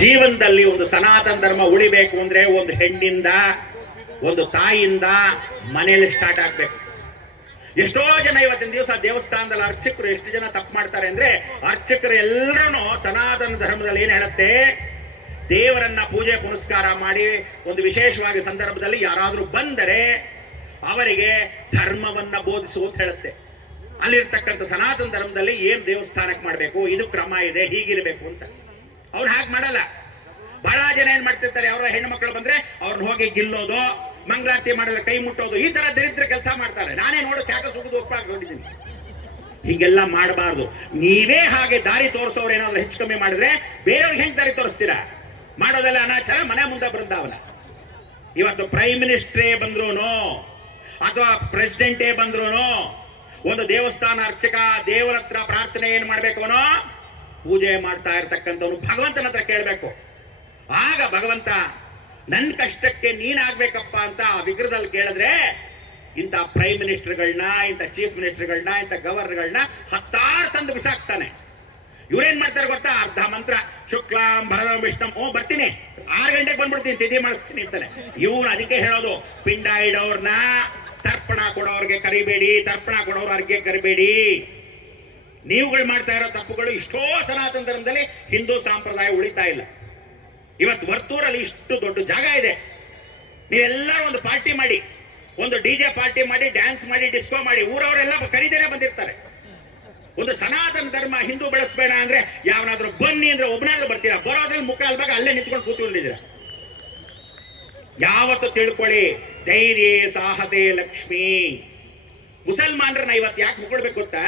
ಜೀವನದಲ್ಲಿ ಒಂದು ಸನಾತನ ಧರ್ಮ ಉಳಿಬೇಕು ಅಂದ್ರೆ ಒಂದು ಹೆಣ್ಣಿಂದ, ಒಂದು ತಾಯಿಯಿಂದ ಮನೆಯಲ್ಲಿ ಸ್ಟಾರ್ಟ್ ಆಗ್ಬೇಕು. ಎಷ್ಟೋ ಜನ ಇವತ್ತಿನ ದಿವಸ ದೇವಸ್ಥಾನದಲ್ಲಿ ಅರ್ಚಕರು ಎಷ್ಟು ಜನ ತಪ್ಪು ಮಾಡ್ತಾರೆ ಅಂದ್ರೆ, ಅರ್ಚಕರು ಎಲ್ಲರೂ ಸನಾತನ ಧರ್ಮದಲ್ಲಿ ಏನ್ ಹೇಳುತ್ತೆ, ದೇವರನ್ನ ಪೂಜೆ ಪುನಸ್ಕಾರ ಮಾಡಿ ಒಂದು ವಿಶೇಷವಾಗಿ ಸಂದರ್ಭದಲ್ಲಿ ಯಾರಾದ್ರೂ ಬಂದರೆ ಅವರಿಗೆ ಧರ್ಮವನ್ನ ಬೋಧಿಸು ಅಂತ ಹೇಳುತ್ತೆ. ಅಲ್ಲಿರ್ತಕ್ಕಂಥ ಸನಾತನ ಧರ್ಮದಲ್ಲಿ ಏನ್ ದೇವಸ್ಥಾನಕ್ಕೆ ಮಾಡಬೇಕು, ಇದು ಕ್ರಮ ಇದೆ, ಹೀಗಿರ್ಬೇಕು ಅಂತ. ಅವ್ರು ಹಾಗೆ ಮಾಡಲ್ಲ. ಬಹಳ ಜನ ಏನ್ ಮಾಡ್ತಿರ್ತಾರೆ, ಅವರ ಹೆಣ್ಣು ಮಕ್ಕಳು ಬಂದ್ರೆ ಅವ್ರನ್ನ ಹೋಗಿ ಗಿಲ್ಲೋದು, ಮಂಗಳಾರತಿ ಮಾಡಿದ್ರೆ ಕೈ ಮುಟ್ಟೋದು, ಈ ತರ ದರಿದ್ರ ಕೆಲಸ ಮಾಡ್ತಾರೆ. ನಾನೇ ನೋಡು ಕ್ಯಾಕ ಸುಗಿದು ಒಪ್ಪಿದ್ದೀನಿ. ಹೀಗೆಲ್ಲ ಮಾಡಬಾರ್ದು. ನೀವೇ ಹಾಗೆ ದಾರಿ ತೋರಿಸೋರು ಏನಾದ್ರು ಹೆಚ್ಚು ಕಮ್ಮಿ ಮಾಡಿದ್ರೆ ಬೇರೆಯವ್ರಿಗೆ ಹೆಂಗ್ ದಾರಿ ತೋರಿಸ್ತೀರಾ? ಮಾಡೋದೆಲ್ಲ ಅನಾಚಾರ, ಮನೆ ಮುಂದೆ ಬೃಂದಾವನ. ಇವತ್ತು ಪ್ರೈಮ್ ಮಿನಿಸ್ಟ್ರೇ ಬಂದ್ರೂನು ಅಥವಾ ಪ್ರೆಸಿಡೆಂಟೇ ಬಂದ್ರೂನು ಒಂದು ದೇವಸ್ಥಾನ ಅರ್ಚಕ ದೇವರ ಹತ್ರ ಪ್ರಾರ್ಥನೆ ಏನ್ ಮಾಡ್ಬೇಕು, ಅವನು ಪೂಜೆ ಮಾಡ್ತಾ ಇರ್ತಕ್ಕಂಥವನು ಭಗವಂತನ ಹತ್ರ ಕೇಳಬೇಕು. ಆಗ ಭಗವಂತ ನನ್ನ ಕಷ್ಟಕ್ಕೆ ನೀನಾಗ್ಬೇಕಪ್ಪ ಅಂತ ಆ ವಿಗ್ರಹದಲ್ಲಿ ಕೇಳಿದ್ರೆ, ಇಂಥ ಪ್ರೈಮ್ ಮಿನಿಸ್ಟರ್ಗಳನ್ನ, ಇಂಥ ಚೀಫ್ ಮಿನಿಸ್ಟರ್ಗಳನ್ನ, ಇಂಥ ಗವರ್ನರ್ಗಳನ್ನ ಹತ್ತಾರು ತಂದು ಬಿಸಾಕ್ತಾನೆ. ಇವ್ರೇನ್ ಮಾಡ್ತಾರೆ ಗೊತ್ತಾ, ಅರ್ಧ ಮಂತ್ರ ಶುಕ್ಲಾಂ ಭರತಂ ವಿಷ್ಣುಂ, ಬರ್ತೀನಿ 6 ಗಂಟೆಗೆ ಬಂದ್ಬಿಡ್ತೀನಿ, ತಿಥಿ ಮಾಡಿಸ್ತೀನಿ ಅಂತಾನೆ. ಇವನು ಅದಕ್ಕೆ ಹೇಳೋದು, ಪಿಂಡ ಇಡೋರ್ನ ತರ್ಪಣ ಕೊಡೋರ್ಗೆ ಕರಿಬೇಡಿ, ತರ್ಪಣ ಕೊಡೋರು ಅರ್ಗೆ ಕರಿಬೇಡಿ. ನೀವುಗಳು ಮಾಡ್ತಾ ಇರೋ ತಪ್ಪುಗಳು ಇಷ್ಟೋ ಸನಾತನ ಧರ್ಮದಲ್ಲಿ ಹಿಂದೂ ಸಂಪ್ರದಾಯ ಉಳಿತಾ ಇಲ್ಲ. ಇವತ್ತು ವರ್ತೂರಲ್ಲಿ ಇಷ್ಟು ದೊಡ್ಡ ಜಾಗ ಇದೆ, ನೀವೆಲ್ಲರೂ ಒಂದು ಪಾರ್ಟಿ ಮಾಡಿ, ಒಂದು ಡಿಜೆ ಪಾರ್ಟಿ ಮಾಡಿ, ಡ್ಯಾನ್ಸ್ ಮಾಡಿ, ಡಿಸ್ಕೋ ಮಾಡಿ, ಊರವರೆಲ್ಲ ಕರೀದೇನೆ ಬಂದಿರ್ತಾರೆ. ಒಂದು ಸನಾತನ ಧರ್ಮ ಹಿಂದೂ ಬೆಳೆಸಬೇಡ ಅಂದ್ರೆ ಯಾವನಾದ್ರೂ ಬನ್ನಿ ಅಂದ್ರೆ ಒಬ್ಬನಾದ್ರೂ ಬರ್ತೀರಾ? ಬರೋದ್ರಲ್ಲಿ ಮುಖ ಅಲ್ಬಾಗ ಅಲ್ಲೇ ನಿಂತ್ಕೊಂಡು ಕೂತ್ಕೊಂಡಿದ್ದೀರಾ. ಯಾವತ್ತು ತಿಳ್ಕೊಳ್ಳಿ, ಧೈರ್ಯ ಸಾಹಸೇ ಲಕ್ಷ್ಮಿ. ಮುಸಲ್ಮಾನರನ್ನ ಇವತ್ತು ಯಾಕೆ ಮುಗೊಳ್ಬೇಕು ಗೊತ್ತಾ?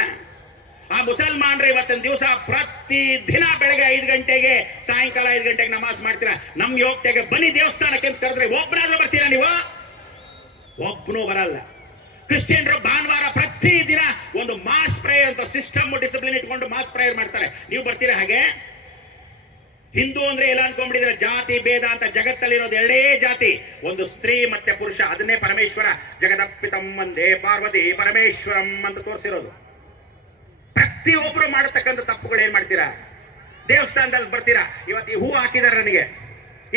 ಆ ಮುಸಲ್ಮಾನರು ಇವತ್ತಿನ ದಿವಸ ಪ್ರತಿ ದಿನ ಬೆಳಗ್ಗೆ 5 ಗಂಟೆಗೆ, ಸಾಯಂಕಾಲ 5 ಗಂಟೆಗೆ ನಮಾಜ್ ಮಾಡ್ತೀರಾ. ನಮ್ ಯೋಗ್ಯತೆಗೆ ಬನ್ನಿ ದೇವಸ್ಥಾನಕ್ಕೆ ಅಂತ ಕರೆದ್ರೆ ಒಬ್ಬನಾದ್ರೂ ಬರ್ತೀರಾ ನೀವು? ಒಬ್ಬನೂ ಬರಲ್ಲ. ಕ್ರಿಶ್ಚಿಯನ್ರು ಭಾನುವಾರ ಪ್ರತಿ ದಿನ ಒಂದು ಮಾಸ್ ಪ್ರೇಯರ್ ಅಂತ ಸಿಸ್ಟಮ್ ಡಿಸಿಪ್ಲಿನ್ ಇಟ್ಕೊಂಡು ಮಾಸ್ ಪ್ರೇಯರ್ ಮಾಡ್ತಾರೆ. ನೀವು ಬರ್ತೀರಾ ಹಾಗೆ? ಹಿಂದೂ ಅಂದ್ರೆ ಎಲ್ಲ ಅನ್ಕೊಂಡ್ಬಿಟ್ಟಿದ್ರೆ ಜಾತಿ ಭೇದ ಅಂತ. ಜಗತ್ತಲ್ಲಿರೋದು 2 ಜಾತಿ, ಒಂದು ಸ್ತ್ರೀ ಮತ್ತೆ ಪುರುಷ. ಅದನ್ನೇ ಪರಮೇಶ್ವರ ಜಗದಪ್ಪಿತಂ ವಂದೇ ಪಾರ್ವತಿ ಪರಮೇಶ್ವರಂ ಅಂತ ತೋರಿಸಿರೋದು. ಪ್ರತಿಯೊಬ್ರು ಮಾಡತಕ್ಕಂಥ ತಪ್ಪುಗಳು ಏನ್ ಮಾಡ್ತೀರಾ? ದೇವಸ್ಥಾನದಲ್ಲಿ ಬರ್ತೀರಾ, ಇವತ್ತು ಈ ಹೂ ಹಾಕಿದಾರೆ ನನಗೆ,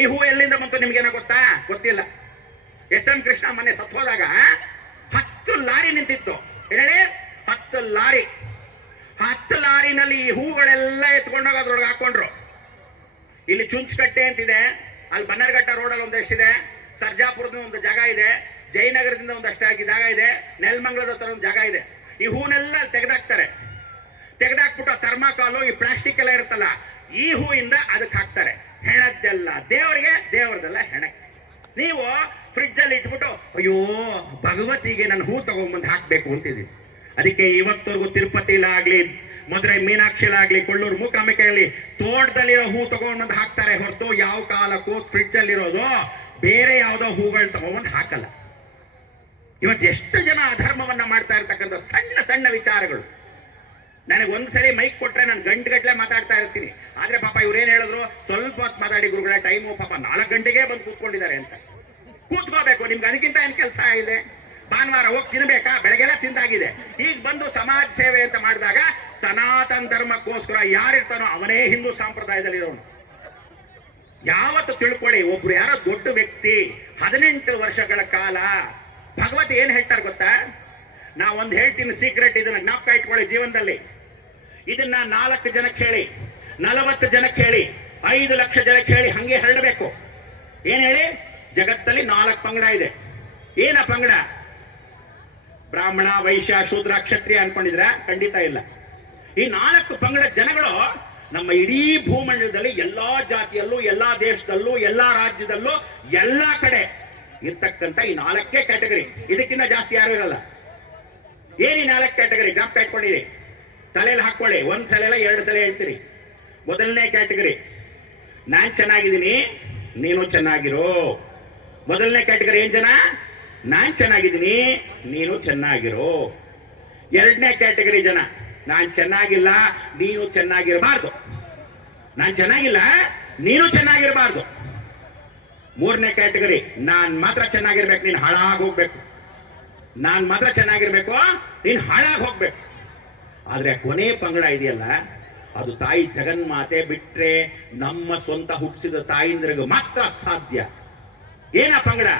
ಈ ಹೂ ಎಲ್ಲಿಂದ ಬಂತು ನಿಮ್ಗೇನೋ ಗೊತ್ತಾ? ಗೊತ್ತಿಲ್ಲ. SM ಕೃಷ್ಣ ಮೊನ್ನೆ ಸತ್ತೋದಾಗ 10 ಲಾರಿ ನಿಂತಿತ್ತು. ಹೇಳಿ, 10 ಲಾರಿ. 10 ಲಾರಿನಲ್ಲಿ ಈ ಹೂಗಳೆಲ್ಲ ಎತ್ಕೊಂಡೋಗಿ ಅದ್ರೊಳಗೆ ಹಾಕೊಂಡ್ರು. ಇಲ್ಲಿ ಚುಂಚಕಟ್ಟೆ ಅಂತಿದೆ, ಅಲ್ಲಿ ಬನ್ನರ್ಘಟ್ಟ ರೋಡಲ್ಲಿ ಒಂದಷ್ಟಿದೆ, ಸರ್ಜಾಪುರದ ಒಂದು ಜಾಗ ಇದೆ, ಜಯನಗರದಿಂದ ಒಂದಷ್ಟಾಗಿ ಜಾಗ ಇದೆ, ನೆಲಮಂಗಲದ ಹತ್ರ ಒಂದು ಜಾಗ ಇದೆ. ಈ ಹೂನೆಲ್ಲ ತೆಗೆದಾಕ್ತಾರೆ. ತೆಗೆದಾಕ್ಬಿಟ್ಟು ಥರ್ಮಾಕಾಲು, ಈ ಪ್ಲಾಸ್ಟಿಕ್ ಎಲ್ಲ ಇರುತ್ತಲ್ಲ, ಈ ಹೂವಿಂದ ಅದಕ್ಕೆ ಹಾಕ್ತಾರೆ. ಹೆಣದ್ದೆಲ್ಲ ದೇವರಿಗೆ, ದೇವರದೆಲ್ಲ ಹೆಣಕ್ಕೆ. ನೀವು ಫ್ರಿಡ್ಜ್ ಅಲ್ಲಿ ಇಟ್ಬಿಟ್ಟು ಅಯ್ಯೋ ಭಗವತಿಗೆ ನಾನು ಹೂ ತಗೊಂಡ್ಬಂದು ಹಾಕ್ಬೇಕು ಅಂತಿದ್ದೀವಿ. ಅದಕ್ಕೆ ಇವತ್ತವರೆಗೂ ತಿರುಪತಿಲಾಗ್ಲಿ, ಮದುರೈ ಮೀನಾಕ್ಷಿಲಾಗ್ಲಿ, ಕೊಳ್ಳೂರು ಮೂಕಾಂಬಿಕೆಯಲ್ಲಿ ತೋಟದಲ್ಲಿರೋ ಹೂ ತಗೊಂಡ್ಬಂದು ಹಾಕ್ತಾರೆ ಹೊರತು ಯಾವ ಕಾಲಕ್ಕೂ ಫ್ರಿಡ್ಜ್ ಅಲ್ಲಿರೋದು ಬೇರೆ ಯಾವುದೋ ಹೂಗಳನ್ನ ತಗೊಂಡ್ಬಂದು ಹಾಕಲ್ಲ. ಇವತ್ತು ಎಷ್ಟು ಜನ ಅಧರ್ಮವನ್ನ ಮಾಡ್ತಾ ಇರ್ತಕ್ಕಂಥ ಸಣ್ಣ ಸಣ್ಣ ವಿಚಾರಗಳು. ನನಗೆ ಒಂದ್ಸರಿ ಮೈಕ್ ಕೊಟ್ರೆ ನಾನು ಗಂಟೆಗಟ್ಟಲೆ ಮಾತಾಡ್ತಾ ಇರ್ತೀನಿ. ಆದ್ರೆ ಪಾಪ ಇವ್ರೇನ್ ಹೇಳಿದ್ರು, ಸ್ವಲ್ಪ ಹೊತ್ತು ಮಾತಾಡಿ ಗುರುಗಳ, ಟೈಮು ಪಾಪ 4 ಗಂಟೆಗೆ ಬಂದು ಕೂತ್ಕೊಂಡಿದ್ದಾರೆ ಅಂತ. ಕೂತ್ಕೋಬೇಕು, ನಿಮ್ಗೆ ಅದಕ್ಕಿಂತ ಏನ್ ಕೆಲಸ ಇದೆ? ಭಾನುವಾರ ಹೋಗಿ ತಿನ್ಬೇಕಾ? ಬೆಳಗ್ಗೆಲ್ಲ ತಿಂದಾಗಿದೆ. ಈಗ ಬಂದು ಸಮಾಜ ಸೇವೆ ಅಂತ ಮಾಡಿದಾಗ ಸನಾತನ ಧರ್ಮಕ್ಕೋಸ್ಕರ ಯಾರಿರ್ತಾನೋ ಅವನೇ ಹಿಂದೂ ಸಂಪ್ರದಾಯದಲ್ಲಿರೋನು. ಯಾವತ್ತು ತಿಳ್ಕೊಳ್ಳಿ, ಒಬ್ರು ಯಾರೋ ದೊಡ್ಡ ವ್ಯಕ್ತಿ 18 ವರ್ಷಗಳ ಕಾಲ ಭಗವತಿ ಏನ್ ಹೇಳ್ತಾರೆ ಗೊತ್ತಾ? ನಾ ಒಂದು ಹೇಳ್ತೀನಿ ಸೀಕ್ರೆಟ್, ಇದನ್ನ ಜ್ಞಾಪಕ ಇಟ್ಕೊಳ್ಳಿ ಜೀವನದಲ್ಲಿ. ಇದನ್ನ 4 ಜನಕ್ಕೆ ಹೇಳಿ, 40 ಜನಕ್ಕೆ ಹೇಳಿ, 5 ಲಕ್ಷ ಜನಕ್ಕೆ ಹೇಳಿ, ಹಂಗೆ ಹರಡಬೇಕು. ಏನ್ ಹೇಳಿ? ಜಗತ್ತಲ್ಲಿ 4 ಪಂಗಡ ಇದೆ. ಏನ ಪಂಗಡ? ಬ್ರಾಹ್ಮಣ, ವೈಶ್ಯ, ಶೂದ್ರ, ಕ್ಷತ್ರಿಯ ಅನ್ಕೊಂಡಿದ್ರ? ಖಂಡಿತ ಇಲ್ಲ. ಈ 4 ಪಂಗಡ ಜನಗಳು ನಮ್ಮ ಇಡೀ ಭೂಮಂಡಲದಲ್ಲಿ ಎಲ್ಲಾ ಜಾತಿಯಲ್ಲೂ, ಎಲ್ಲಾ ದೇಶದಲ್ಲೂ, ಎಲ್ಲಾ ರಾಜ್ಯದಲ್ಲೂ, ಎಲ್ಲಾ ಕಡೆ ಇರ್ತಕ್ಕಂಥ ಈ 4 ಕ್ಯಾಟಗರಿ. ಇದಕ್ಕಿಂತ ಜಾಸ್ತಿ ಯಾರು ಇರಲ್ಲ. ಏನಿ 4 ಕ್ಯಾಟಗರಿ ಜ್ಞಾಪಕ ಇಟ್ಕೊಂಡಿರಿ, ತಲೆಯಲ್ಲಿ ಹಾಕೊಳ್ಳಿ. 1 ಸಲ ಇಲ್ಲ 2 ಸಲ ಹೇಳ್ತೀರಿ. ಮೊದಲನೇ ಕ್ಯಾಟಗರಿ, ನಾನ್ ಚೆನ್ನಾಗಿದ್ದೀನಿ, ನೀನು ಚೆನ್ನಾಗಿರೋ. ಮೊದಲನೇ ಕ್ಯಾಟಗರಿ ಏನ್ ಜನ? ನಾನ್ ಚೆನ್ನಾಗಿದ್ದೀನಿ, ನೀನು ಚೆನ್ನಾಗಿರೋ. 2ನೇ ಕ್ಯಾಟಗರಿ ಜನ, ನಾನ್ ಚೆನ್ನಾಗಿಲ್ಲ, ನೀನು ಚೆನ್ನಾಗಿರಬಾರ್ದು. ನಾನ್ ಚೆನ್ನಾಗಿಲ್ಲ, ನೀನು ಚೆನ್ನಾಗಿರಬಾರ್ದು. 3ನೇ ಕ್ಯಾಟಗರಿ, ನಾನ್ ಮಾತ್ರ ಚೆನ್ನಾಗಿರ್ಬೇಕು, ನೀನು ಹಾಳಾಗಿ ಹೋಗ್ಬೇಕು. ನಾನ್ ಮಾತ್ರ ಚೆನ್ನಾಗಿರ್ಬೇಕು, ನೀನ್ ಹಾಳಾಗಿ ಹೋಗ್ಬೇಕು. ಆದ್ರೆ ಕೊನೆ ಪಂಗಡ ಇದೆಯಲ್ಲ, ಅದು ತಾಯಿ ಜಗನ್ಮಾತೆ ಬಿಟ್ರೆ ನಮ್ಮ ಸ್ವಂತ ಹುಟ್ಟಿಸಿದ ತಾಯಿಂದ್ರಿಗೂ ಮಾತ್ರ ಸಾಧ್ಯ. ಏನ ಪಂಗಡ?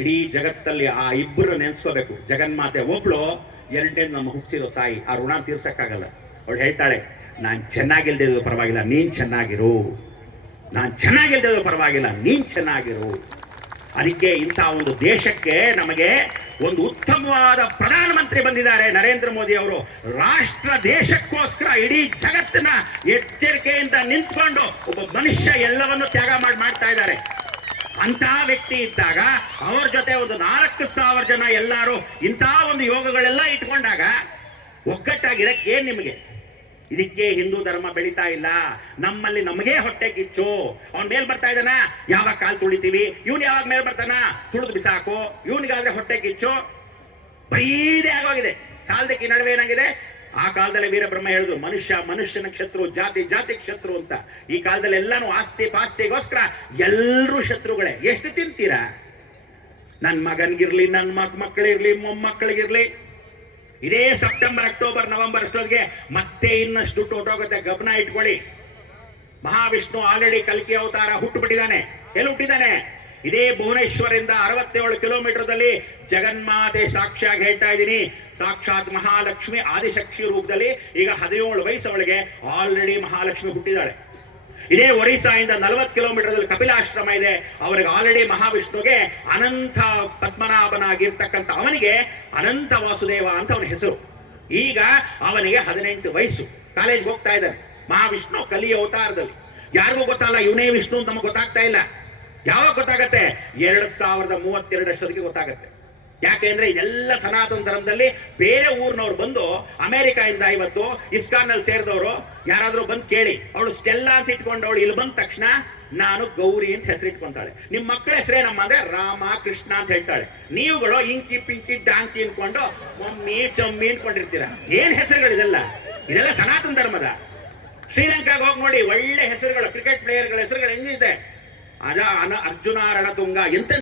ಇಡೀ ಜಗತ್ತಲ್ಲಿ ಆ ಇಬ್ಬರು ನೆನೆಸ್ಕೋಬೇಕು. ಜಗನ್ಮಾತೆ ಒಬ್ಳು, ಎರಡನೇದು ನಮ್ಮ ಹುಟ್ಟಿಸಿರೋ ತಾಯಿ. ಆ ಋಣ ತೀರ್ಸಕ್ಕಾಗಲ್ಲ. ಅವಳು ಹೇಳ್ತಾಳೆ, ನಾನು ಚೆನ್ನಾಗಿಲ್ದಿದ್ರು ಪರವಾಗಿಲ್ಲ, ನೀನ್ ಚೆನ್ನಾಗಿರು. ನಾನು ಚೆನ್ನಾಗಿಲ್ದಿದ್ರು ಪರವಾಗಿಲ್ಲ, ನೀನ್ ಚೆನ್ನಾಗಿರು. ಅದಕ್ಕೆ ಇಂಥ ಒಂದು ದೇಶಕ್ಕೆ ನಮಗೆ ಒಂದು ಉತ್ತಮವಾದ ಪ್ರಧಾನಮಂತ್ರಿ ಬಂದಿದ್ದಾರೆ, ನರೇಂದ್ರ ಮೋದಿ ಅವರು. ರಾಷ್ಟ್ರ ದೇಶಕ್ಕೋಸ್ಕರ ಇಡೀ ಜಗತ್ತಿನ ಎಚ್ಚರಿಕೆಯಿಂದ ನಿಂತ್ಕೊಂಡು ಒಬ್ಬ ಮನುಷ್ಯ ಎಲ್ಲವನ್ನು ತ್ಯಾಗ ಮಾಡ್ತಾ ಇದ್ದಾರೆ. ಅಂತ ವ್ಯಕ್ತಿ ಇದ್ದಾಗ ಅವ್ರ ಜೊತೆ ಒಂದು 4,000 ಜನ ಎಲ್ಲರೂ ಇಂಥ ಒಂದು ಯೋಗಗಳೆಲ್ಲ ಇಟ್ಕೊಂಡಾಗ ಒಗ್ಗಟ್ಟಾಗಿರಕ್ಕೆ ಏನ್ ನಿಮಗೆ? ಇದಕ್ಕೆ ಹಿಂದೂ ಧರ್ಮ ಬೆಳೀತಾ ಇಲ್ಲ. ನಮ್ಮಲ್ಲಿ ನಮಗೆ ಹೊಟ್ಟೆ ಕಿಚ್ಚು. ಅವನ್ ಮೇಲ್ ಬರ್ತಾ ಇದ್ದಾನ, ಯಾವಾಗ ಕಾಲ್ ತುಳಿತೀವಿ, ಇವನ್ ಯಾವಾಗ ಮೇಲ್ ಬರ್ತಾನ, ತುಳಿದು ಬಿಸಾಕು. ಇವನಿಗಾದ್ರೆ ಹೊಟ್ಟೆ ಕಿಚ್ಚು. ಬರೀದೇ ಆಗೋಗಿದೆ. ಸಾಲದಕ್ಕೆ ನಡುವೆ ಏನಾಗಿದೆ? ಆ ಕಾಲದಲ್ಲಿ ವೀರಬ್ರಹ್ಮ ಹೇಳಿದ್ರು, ಮನುಷ್ಯನ ಶತ್ರು, ಜಾತಿ ಶತ್ರು ಅಂತ. ಈ ಕಾಲದಲ್ಲಿ ಎಲ್ಲಾನು ಆಸ್ತಿ ಪಾಸ್ತಿಗೋಸ್ಕರ ಎಲ್ಲರೂ ಶತ್ರುಗಳೇ. ಎಷ್ಟು ತಿಂತೀರಾ? ನನ್ನ ಮಗನ್ಗಿರ್ಲಿ, ನನ್ನ ಮಕ್ಕಳಿರ್ಲಿ, ಮೊಮ್ಮಕ್ಕಳಿಗಿರ್ಲಿ, ಇದೇ ಸೆಪ್ಟೆಂಬರ್, ಅಕ್ಟೋಬರ್, ನವೆಂಬರ್ ಅಷ್ಟೊತ್ತಿಗೆ ಮತ್ತೆ ಇನ್ನಷ್ಟು ದುಡ್ಡು ಹೊಟ್ಟೋಗುತ್ತೆ. ಗಮನ ಇಟ್ಕೊಳ್ಳಿ. ಮಹಾವಿಷ್ಣು ಆಲ್ರೆಡಿ ಕಲ್ಕಿ ಅವತಾರ ಹುಟ್ಟುಬಿಟ್ಟಿದ್ದಾನೆ. ಎಲ್ಲಿ ಹುಟ್ಟಿದ್ದಾನೆ? ಇದೇ ಭುವನೇಶ್ವರಿಂದ 67 ಕಿಲೋಮೀಟರ್ದಲ್ಲಿ ಜಗನ್ಮಾತೆ ಸಾಕ್ಷಿಯಾಗಿ ಹೇಳ್ತಾ ಇದ್ದೀನಿ. ಸಾಕ್ಷಾತ್ ಮಹಾಲಕ್ಷ್ಮಿ ಆದಿಶಕ್ತಿ ರೂಪದಲ್ಲಿ ಈಗ 17 ವಯಸ್ಸು ಅವಳಿಗೆ ಆಲ್ರೆಡಿ ಮಹಾಲಕ್ಷ್ಮಿ ಹುಟ್ಟಿದಾಳೆ. ಇದೇ ಒರಿಸ್ಸಾಯಿಂದ 40 ಕಿಲೋಮೀಟರ್ದಲ್ಲಿ ಕಪಿಲಾಶ್ರಮ ಇದೆ. ಅವರಿಗೆ ಆಲ್ರೆಡಿ ಮಹಾವಿಷ್ಣುಗೆ ಅನಂತ ಪದ್ಮನಾಭನಾಗಿರ್ತಕ್ಕಂಥ ಅವನಿಗೆ ಅನಂತ ವಾಸುದೇವ ಅಂತ ಅವನ ಹೆಸರು. ಈಗ ಅವನಿಗೆ 18 ವಯಸ್ಸು. ಕಾಲೇಜ್ಗೆ ಹೋಗ್ತಾ ಇದ್ದಾನೆ. ಮಹಾವಿಷ್ಣು ಕಲಿಯ ಅವತಾರದಲ್ಲಿ. ಯಾರಿಗೂ ಗೊತ್ತಲ್ಲ ಇವನೇ ವಿಷ್ಣು ಅಂತ ನಮಗೆ ಗೊತ್ತಾಗ್ತಾ ಇಲ್ಲ. ಯಾವಾಗ ಗೊತ್ತಾಗತ್ತೆ? 2032 ಅಷ್ಟೊತ್ತಿಗೆ ಗೊತ್ತಾಗತ್ತೆ. ಯಾಕೆಂದ್ರೆ ಇದೆಲ್ಲ ಸನಾತನ ಧರ್ಮದಲ್ಲಿ ಬೇರೆ ಊರಿನವ್ರು ಬಂದು ಅಮೆರಿಕಾಯಿಂದ ಇವತ್ತು ಇಸ್ಕಾನ್ನಲ್ಲಿ ಸೇರಿದವರು ಯಾರಾದ್ರೂ ಬಂದು ಕೇಳಿ, ಅವಳು ಸ್ಟೆಲ್ಲಾ ಅಂತ ಇಟ್ಕೊಂಡು ಅವಳು ಇಲ್ಲಿ ಬಂದ ತಕ್ಷಣ ನಾನು ಗೌರಿ ಅಂತ ಹೆಸರು ಇಟ್ಕೊಂತಾಳೆ. ನಿಮ್ಮ ಮಕ್ಕಳ ಹೆಸರೇನಮ್ಮ ಅಂದ್ರೆ ರಾಮ, ಕೃಷ್ಣ ಅಂತ ಹೇಳ್ತಾಳೆ. ನೀವುಗಳು ಇಂಕಿ ಪಿಂಕಿ ಡಾಂಕಿ ಅನ್ಕೊಂಡು ಮಮ್ಮಿ ಚಮ್ಮಿ ಅನ್ಕೊಂಡಿರ್ತೀರ. ಏನ್ ಹೆಸರುಗಳಿದೆಲ್ಲ? ಇದೆಲ್ಲ ಸನಾತನ ಧರ್ಮದ. ಶ್ರೀಲಂಕಾಗೆ ಹೋಗಿ ನೋಡಿ, ಒಳ್ಳೆ ಹೆಸರುಗಳು, ಕ್ರಿಕೆಟ್ ಪ್ಲೇಯರ್ಗಳ ಹೆಸರುಗಳು ಹೆಂಗಿದೆ. ಅರ್ಜುನ ರಣತುಂಗ ಎಂತ